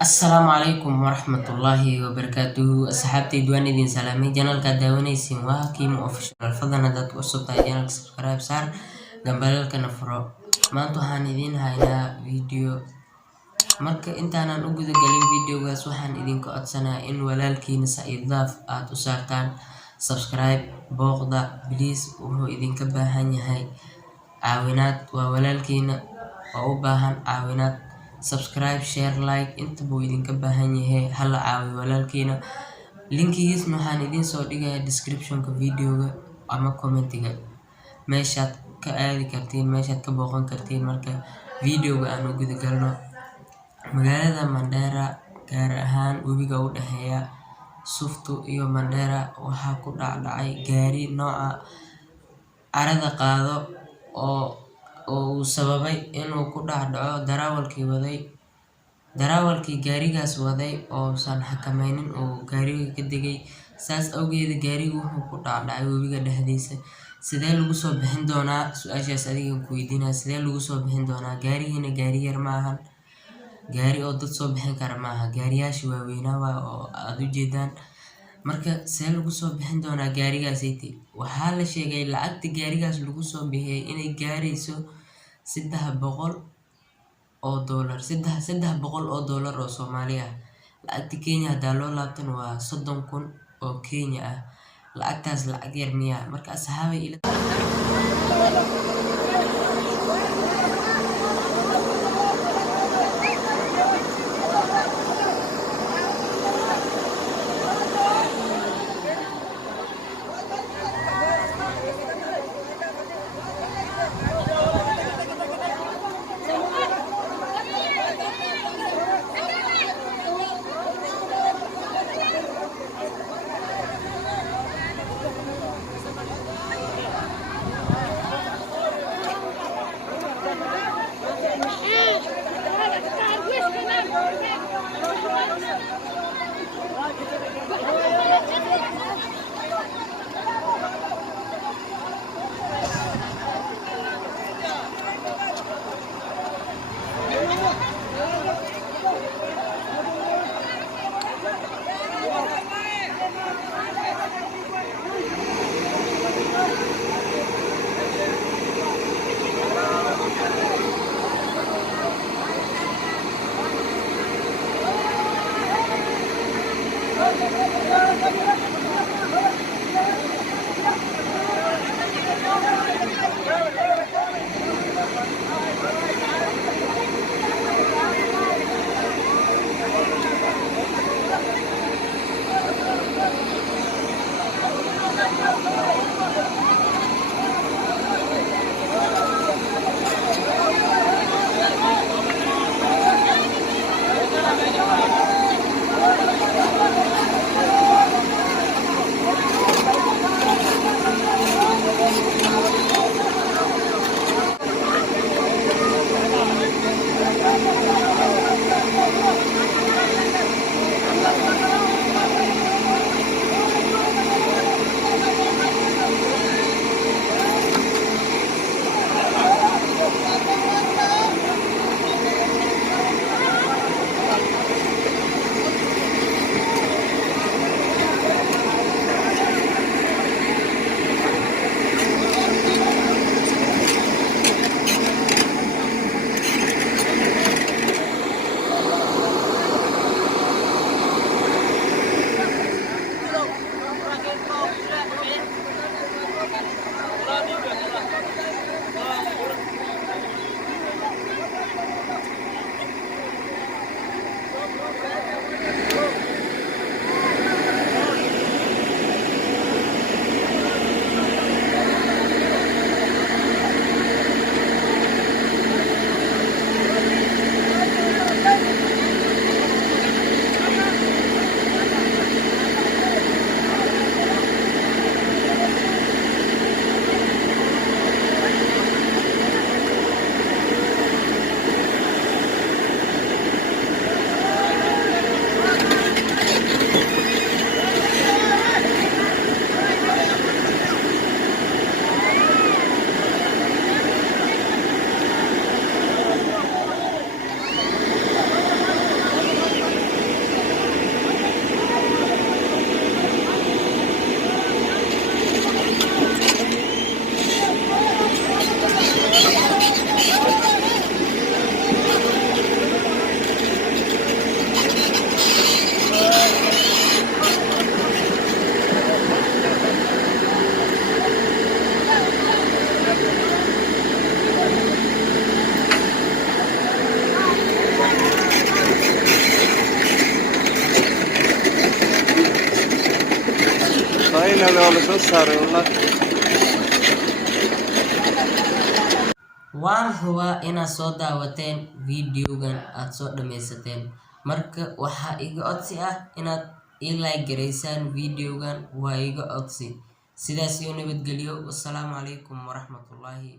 Assalamualaikum warahmatullahi wabarakatuh. Asxaabtayda waan idin salaamay. Janalka daawanaysiin waa Hakiim Official. Fadlan haddaad ku cusub tahay janalka subscribe saar, gambalelkana furo. Maanta waxaan idin haynaa video. Marka intaanan u guda galin videogaas waxaan idinka codsanayaa in walaalkiina Saciid Daaf aad u saartaan subscribe booqda please. Wuxuu idinka baahan yahay caawinaad, waa walaalkiina oo u baahan caawinaad. Subscribe, share, like inta buu idinka baahan yahay. Hala caawiyo walaalkiina. Linkigiisna waxaan idin soo dhigayaa descriptionka videoga ama commentiga, meeshaad ka aadi kartiin, meeshaad ka booqan kartiin. Marka videoga aan u guda galno, magaalada Mandera gaar ahaan webiga u dhexeeya Suftu iyo Mandera waxaa ku dhacay gaari nooca carada qaado oo uu sababay inuu ku dhaco darawalkii gaarigaas waday oo san xakameynin oo gaariga ka degay. Saas awgeed gaarigu wuxuu ku dhacay webiga dhexdiisa. Sidee lagu soo bixin doonaa? Su'aashaas adiga ku weydiinaa. Sidee lagu soo bixin doonaa? Gaarigiina gaari yar ma ahan, gaari oo dad soo bixin kara ma aha, gaariyaasha waaweynaa waa oo aad u jeedaan. Marka sidee lagu soo bixin doonaa gaarigaasaydi? Waxaa la sheegay lacagta gaarigaas lagu soo bixiyay inay gaarayso $300 oo Soomaali ah. Lacagta Kenya hadaa loo laabtan waa 30,000 oo Kenya ah. Lacagtaas lacag yar miyaa? Marka asxaabay waa la soo saaray wallahi. waan hubaa inaad soo daawateen videogan aad soo dhammaysateen. Marka waxaa iga codsi ah inaad ii like gareysaan videogan, waa iga codsi. Sidaas iyo nabadgelyo. Wassalaamu calaykum waraxmatullaahi